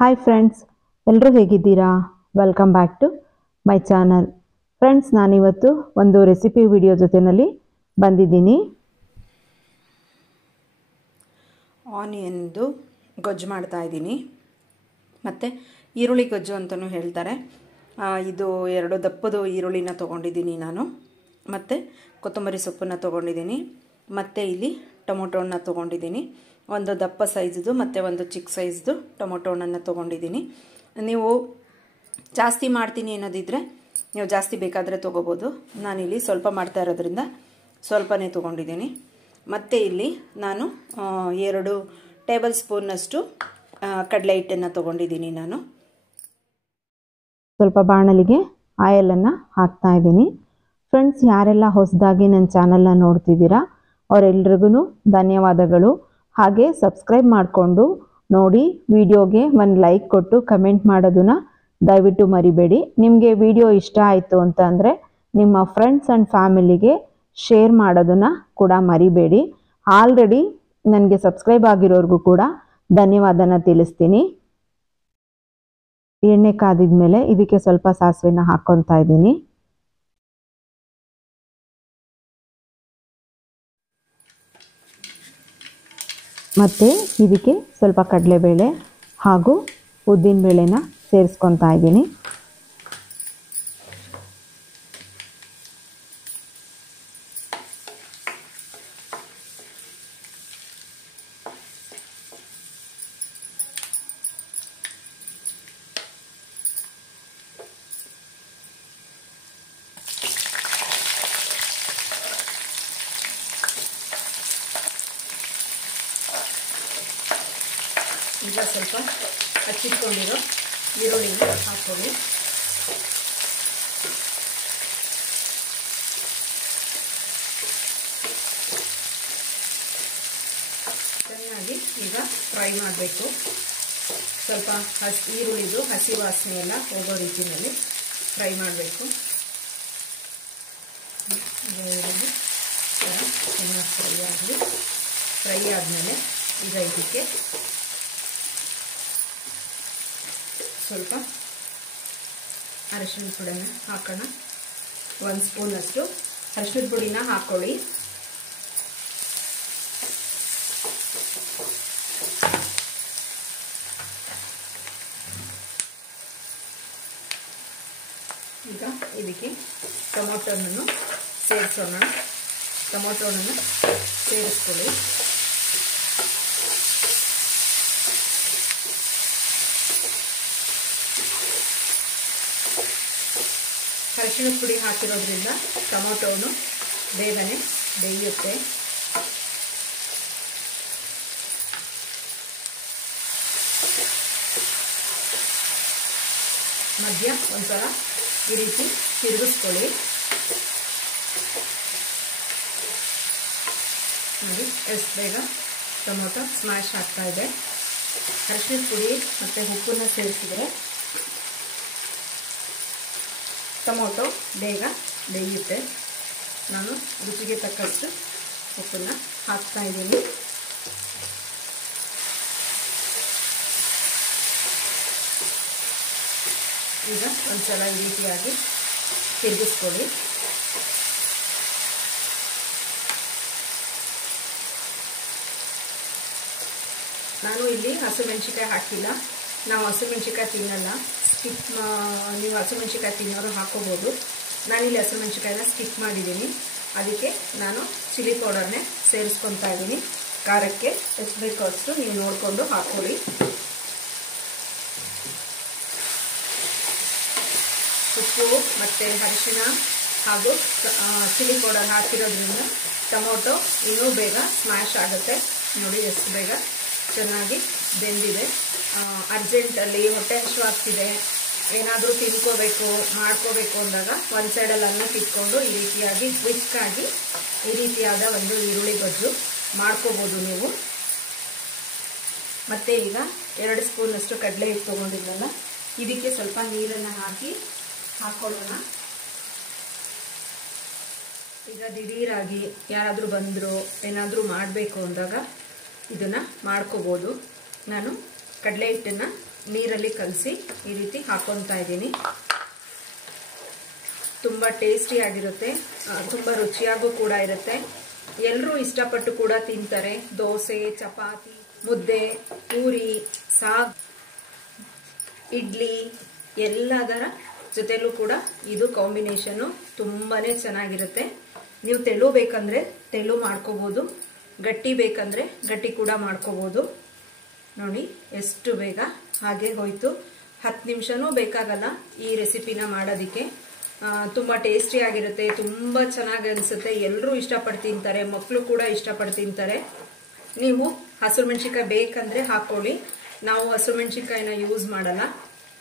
Hi friends, ಎಲ್ಲರೂ ಹೇಗಿದ್ದೀರಾ? Welcome back to my channel. Friends, ನಾನಿವತ್ತು ಒಂದು ರೆಸಿಪಿ ವಿಡಿಯೋ ಜೊತೆಯಲ್ಲಿ ಬಂದಿದ್ದೀನಿ. ಆನಿಯನ್ದು ಗೊಜ್ಜು ಮಾಡ್ತಾಯಿದ್ದೀನಿ, ಮತ್ತು ಈರುಳ್ಳಿ ಗೊಜ್ಜು ಅಂತಲೂ ಹೇಳ್ತಾರೆ. ಇದು 2 ದಪ್ಪದ ಈರುಳ್ಳಿನ ತೊಗೊಂಡಿದ್ದೀನಿ ನಾನು, ಮತ್ತು ಕೊತ್ತಂಬರಿ ಸೊಪ್ಪನ್ನು ತೊಗೊಂಡಿದ್ದೀನಿ, ಮತ್ತು ಇಲ್ಲಿ ಟೊಮೊಟೊ ಹಣ್ಣು ತೊಗೊಂಡಿದ್ದೀನಿ. ಒಂದು ದಪ್ಪ ಸೈಜ್ದು ಮತ್ತು ಒಂದು ಚಿಕ್ಕ ಸೈಜ್ದು ಟೊಮೊಟೊ ಹಣ್ಣನ್ನು ತೊಗೊಂಡಿದ್ದೀನಿ. ನೀವು ಜಾಸ್ತಿ ಮಾಡ್ತೀನಿ ಅನ್ನೋದಿದ್ದರೆ ನೀವು ಜಾಸ್ತಿ ಬೇಕಾದರೆ ತೊಗೋಬೋದು. ನಾನಿಲ್ಲಿ ಸ್ವಲ್ಪ ಮಾಡ್ತಾ ಇರೋದ್ರಿಂದ ಸ್ವಲ್ಪನೇ ತೊಗೊಂಡಿದ್ದೀನಿ. ಮತ್ತು ಇಲ್ಲಿ ನಾನು 2 ಟೇಬಲ್ ಸ್ಪೂನ್ನಷ್ಟು ಕಡಲೆ ಹಿಟ್ಟನ್ನು ತೊಗೊಂಡಿದ್ದೀನಿ. ನಾನು ಸ್ವಲ್ಪ ಬಾಣಲಿಗೆ ಆಯಿಲನ್ನು ಹಾಕ್ತಾ ಇದ್ದೀನಿ. ಫ್ರೆಂಡ್ಸ್, ಯಾರೆಲ್ಲ ಹೊಸದಾಗಿ ನನ್ನ ಚಾನಲ್ನ ನೋಡ್ತಿದ್ದೀರಾ ಅವರೆಲ್ರಿಗೂ ಧನ್ಯವಾದಗಳು. ಹಾಗೆ ಸಬ್ಸ್ಕ್ರೈಬ್ ಮಾಡಿಕೊಂಡು ನೋಡಿ, ವಿಡಿಯೋಗೆ ಒಂದು ಲೈಕ್ ಕೊಟ್ಟು ಕಮೆಂಟ್ ಮಾಡೋದನ್ನ ದಯವಿಟ್ಟು ಮರಿಬೇಡಿ. ನಿಮಗೆ ವಿಡಿಯೋ ಇಷ್ಟ ಆಯಿತು ಅಂತ ಅಂದರೆ ನಿಮ್ಮ ಫ್ರೆಂಡ್ಸ್ ಆ್ಯಂಡ್ ಫ್ಯಾಮಿಲಿಗೆ ಶೇರ್ ಮಾಡೋದನ್ನು ಕೂಡ ಮರಿಬೇಡಿ. ಆಲ್ರೆಡಿ ನನಗೆ ಸಬ್ಸ್ಕ್ರೈಬ್ ಆಗಿರೋರ್ಗೂ ಕೂಡ ಧನ್ಯವಾದನ ತಿಳಿಸ್ತೀನಿ. ಎಣ್ಣೆ ಕಾದಿದ ಮೇಲೆ ಇದಕ್ಕೆ ಸ್ವಲ್ಪ ಸಾಸಿವೆನ ಹಾಕ್ಕೊತಾ ಇದ್ದೀನಿ. ಮತ್ತು ಇದಕ್ಕೆ ಸ್ವಲ್ಪ ಕಡಲೆಬೇಳೆ ಹಾಗೂ ಉದ್ದಿನಬೇಳೆನ ಸೇರಿಸ್ಕೊತಾ ಇದ್ದೀನಿ. ಈಗ ಸ್ವಲ್ಪ ಹಚ್ಚಿಟ್ಕೊಂಡಿರೋ ಈರುಳ್ಳಿನ ಹಾಕ್ಕೊಳ್ಳಿ. ಚೆನ್ನಾಗಿ ಈಗ ಫ್ರೈ ಮಾಡಬೇಕು. ಸ್ವಲ್ಪ ಈರುಳ್ಳಿದು ಹಸಿ ವಾಸನೆ ಎಲ್ಲ ಹೋಗೋ ರೀತಿಯಲ್ಲಿ ಫ್ರೈ ಮಾಡಬೇಕು. ಈರುಳ್ಳಿ ಚೆನ್ನಾಗಿ ಫ್ರೈ ಆದಮೇಲೆ ಈಗ ಇದಕ್ಕೆ ಸ್ವಲ್ಪ ಅರಿಶಿಣದ ಪುಡಿನ ಹಾಕೋಣ. 1 ಸ್ಪೂನಷ್ಟು ಅರಿಶಿಣದ ಪುಡಿನ ಹಾಕ್ಕೊಳ್ಳಿ. ಈಗ ಇದಕ್ಕೆ ಟೊಮೊಟೊನನ್ನು ಸೇರಿಸೋಣ. ಟೊಮೊಟೊನನ್ನು ಸೇರಿಸ್ಕೊಳ್ಳಿ. ಅರಿಶಿಣದ ಪುಡಿ ಹಾಕಿರೋದ್ರಿಂದ ಟೊಮೊಟೊನು ಬೇಗನೆ ಬೇಯುತ್ತೆ. ಮಧ್ಯ ಒಂದ್ಸಲ ಈ ರೀತಿ ತಿರುಗಿಸ್ಕೊಳ್ಳಿ. ನೋಡಿ ಎಷ್ಟು ಬೇಗ ಟೊಮೊಟೊ ಸ್ಮ್ಯಾಶ್ ಆಗ್ತಾ ಇದೆ. ಅರಿಶಿಣದ ಪುಡಿ ಮತ್ತು ಉಪ್ಪನ್ನು ಸೇರಿಸಿದರೆ ಟೊಮೊಟೊ ಬೇಗ ಬೇಯುತ್ತೆ. ನಾನು ರುಚಿಗೆ ತಕ್ಕಷ್ಟು ಉಪ್ಪನ್ನು ಹಾಕ್ತಾ ಇದ್ದೀನಿ. ಈಗ ಒಂದ್ಸಲ ಈ ರೀತಿಯಾಗಿ ತಿರುಗಿಸ್ಕೊಳ್ಳಿ. ನಾನು ಇಲ್ಲಿ ಹಸಿಮೆಣಸಿಕಾಯಿ ಹಾಕಿಲ್ಲ. ನಾವು ಹಸಿಮೆಣಸಿಕಾಯಿ ತಿನ್ನಲ್ಲ. ನೀವು ಹಸಿಮೆಣಸಿಕಾಯಿ ತಿನ್ನೋರು ಹಾಕೋಬೋದು. ನಾನಿಲ್ಲಿ ಹಸಿಮೆಣಸಿಕಾಯಿನ ಸ್ಕಿಪ್ ಮಾಡಿದ್ದೀನಿ. ಅದಕ್ಕೆ ನಾನು ಚಿಲ್ಲಿ ಪೌಡರ್ನೇ ಸೇರಿಸ್ಕೊತಾ ಇದ್ದೀನಿ. ಖಾರಕ್ಕೆ ಎಷ್ಟು ಬೇಕೋ ಅಷ್ಟು ನೀವು ನೋಡಿಕೊಂಡು ಹಾಕೊಳ್ಳಿ. ಉಪ್ಪು ಮತ್ತು ಅರಿಶಿಣ ಹಾಗೂ ಚಿಲ್ಲಿ ಪೌಡರ್ ಹಾಕಿರೋದ್ರಿಂದ ಟೊಮೊಟೊ ಇನ್ನೂ ಬೇಗ ಸ್ಮ್ಯಾಶ್ ಆಗುತ್ತೆ. ನೋಡಿ ಎಷ್ಟು ಬೇಗ ಚೆನ್ನಾಗಿ ಬೆಂದಿದೆ. ಅರ್ಜೆಂಟಲ್ಲಿ ಹೊಟ್ಟೆ ಹಸಿವಾಗ್ತಿದೆ, ಏನಾದರೂ ತಿನ್ಕೋಬೇಕು ಮಾಡ್ಕೋಬೇಕು ಅಂದಾಗ ಒಂದು ಸೈಡಲ್ಲಿ ಅನ್ನಕ್ಕೆ ಇಟ್ಕೊಂಡು ಈ ರೀತಿಯಾಗಿ ಕ್ವಿಕ್ಕಾಗಿ ಈ ರೀತಿಯಾದ ಒಂದು ಈರುಳ್ಳಿ ಗೊಜ್ಜು ಮಾಡ್ಕೋಬೋದು ನೀವು. ಮತ್ತು ಈಗ 2 ಸ್ಪೂನಷ್ಟು ಕಡಲೆ ಹಿಟ್ಟು ತೊಗೊಂಡಿದ್ನಲ್ಲ, ಇದಕ್ಕೆ ಸ್ವಲ್ಪ ನೀರನ್ನು ಹಾಕ್ಕೊಳ್ಳೋಣ. ಈಗ ದಿಢೀರಾಗಿ ಯಾರಾದರೂ ಬಂದರು ಏನಾದರೂ ಮಾಡಬೇಕು ಅಂದಾಗ ಇದನ್ನು ಮಾಡ್ಕೋಬೋದು. ನಾನು ಕಡಲೆ ಹಿಟ್ಟನ್ನು ನೀರಲ್ಲಿ ಕಲಸಿ ಈ ರೀತಿ ಹಾಕೊತಾ ಇದ್ದೀನಿ. ತುಂಬ ಟೇಸ್ಟಿಯಾಗಿರುತ್ತೆ, ತುಂಬ ರುಚಿಯಾಗೂ ಕೂಡ ಇರುತ್ತೆ. ಎಲ್ಲರೂ ಇಷ್ಟಪಟ್ಟು ಕೂಡ ತಿಂತಾರೆ. ದೋಸೆ, ಚಪಾತಿ, ಮುದ್ದೆ, ಪೂರಿ, ಸಾಗ್, ಇಡ್ಲಿ ಎಲ್ಲದರ ಜೊತೆಲೂ ಕೂಡ ಇದು ಕಾಂಬಿನೇಷನ್ನು ತುಂಬಾ ಚೆನ್ನಾಗಿರುತ್ತೆ. ನೀವು ತೆಳು ಬೇಕಂದರೆ ತೆಳು ಮಾಡ್ಕೋಬೋದು, ಗಟ್ಟಿ ಬೇಕಂದರೆ ಗಟ್ಟಿ ಕೂಡ ಮಾಡ್ಕೋಬೋದು. ನೋಡಿ ಎಷ್ಟು ಬೇಗ ಹಾಗೆ ಹೋಯಿತು. 10 ನಿಮಿಷನೂ ಬೇಕಾಗಲ್ಲ ಈ ರೆಸಿಪಿನ ಮಾಡೋದಕ್ಕೆ. ತುಂಬ ಟೇಸ್ಟಿಯಾಗಿರುತ್ತೆ, ತುಂಬ ಚೆನ್ನಾಗಿ ಅನಿಸುತ್ತೆ. ಎಲ್ಲರೂ ಇಷ್ಟಪಟ್ಟು ತಿಂತಾರೆ, ಮಕ್ಕಳು ಕೂಡ ಇಷ್ಟಪಟ್ಟು ತಿಂತಾರೆ. ನೀವು ಹಸಿರು ಮೆಣಸಿನ್ಕಾಯಿ ಬೇಕಂದರೆ ಹಾಕ್ಕೊಳ್ಳಿ. ನಾವು ಹಸಿರು ಮೆಣಸಿನ್ಕಾಯಿನ ಯೂಸ್ ಮಾಡಲ್ಲ,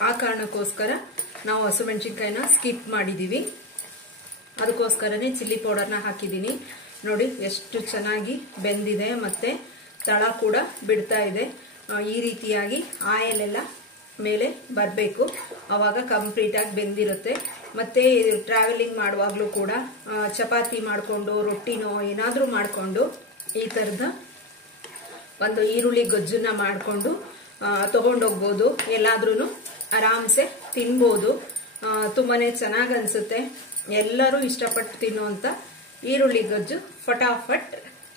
ಆ ಕಾರಣಕ್ಕೋಸ್ಕರ ನಾವು ಹಸಿರು ಮೆಣಸಿನ್ಕಾಯಿನ ಸ್ಕಿಪ್ ಮಾಡಿದ್ದೀವಿ. ಅದಕ್ಕೋಸ್ಕರನೇ ಚಿಲ್ಲಿ ಪೌಡರ್ನ ಹಾಕಿದ್ದೀನಿ. ನೋಡಿ ಎಷ್ಟು ಚೆನ್ನಾಗಿ ಬೆಂದಿದೆ ಮತ್ತು ತಳ ಕೂಡ ಬಿಡ್ತಾ ಇದೆ. ಈ ರೀತಿಯಾಗಿ ಆಯಿಲ್ ಎಲ್ಲ ಮೇಲೆ ಬರಬೇಕು, ಆವಾಗ ಕಂಪ್ಲೀಟಾಗಿ ಬೆಂದಿರುತ್ತೆ. ಮತ್ತು ಟ್ರಾವೆಲಿಂಗ್ ಮಾಡುವಾಗಲೂ ಕೂಡ ಚಪಾತಿ ಮಾಡಿಕೊಂಡು ರೊಟ್ಟಿನೋ ಏನಾದರೂ ಮಾಡಿಕೊಂಡು ಈ ಥರದ ಒಂದು ಈರುಳ್ಳಿ ಗೊಜ್ಜನ್ನ ಮಾಡಿಕೊಂಡು ತೊಗೊಂಡೋಗ್ಬೋದು. ಎಲ್ಲಾದ್ರೂ ಆರಾಮ್ಸೆ ತಿನ್ಬೋದು. ತುಂಬಾ ಚೆನ್ನಾಗಿ ಅನಿಸುತ್ತೆ. ಎಲ್ಲರೂ ಇಷ್ಟಪಟ್ಟು ತಿನ್ನುವಂಥ ಈರುಳ್ಳಿ ಗೊಜ್ಜು ಫಟಾಫಟ್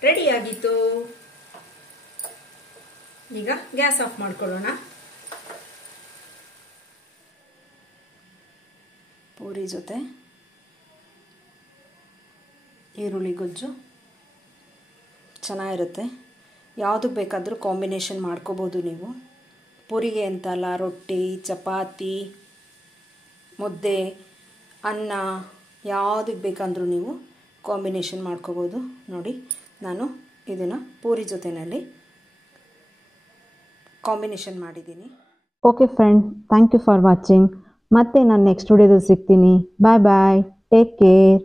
ರೆಡಿಯಾಗಿತ್ತು. ಈಗ ಗ್ಯಾಸ್ ಆಫ್ ಮಾಡ್ಕೊಳ್ಳೋಣ. ಪೂರಿ ಜೊತೆ ಈರುಳ್ಳಿ ಗೊಜ್ಜು ಚೆನ್ನಾಗಿರುತ್ತೆ. ಯಾವುದಕ್ಕೆ ಬೇಕಾದರೂ ಕಾಂಬಿನೇಷನ್ ಮಾಡ್ಕೋಬೋದು ನೀವು. ಪೂರಿಗೆ ಅಂತಲ್ಲ, ರೊಟ್ಟಿ, ಚಪಾತಿ, ಮುದ್ದೆ, ಅನ್ನ ಯಾವುದಕ್ಕೆ ಬೇಕಂದ್ರೂ ನೀವು ಕಾಂಬಿನೇಷನ್ ಮಾಡ್ಕೋಬೋದು. ನೋಡಿ ನಾನು ಇದನ್ನು ಪೂರಿ ಜೊತೆಯಲ್ಲಿ ಕಾಂಬಿನೇಷನ್ ಮಾಡಿದ್ದೀನಿ. Okay friends, thank you for watching. ಮತ್ತೆ ನಾನು ನೆಕ್ಸ್ಟ್ ವಿಡಿಯೋದಲ್ಲಿ ಸಿಗ್ತೀನಿ. Bye bye, take care.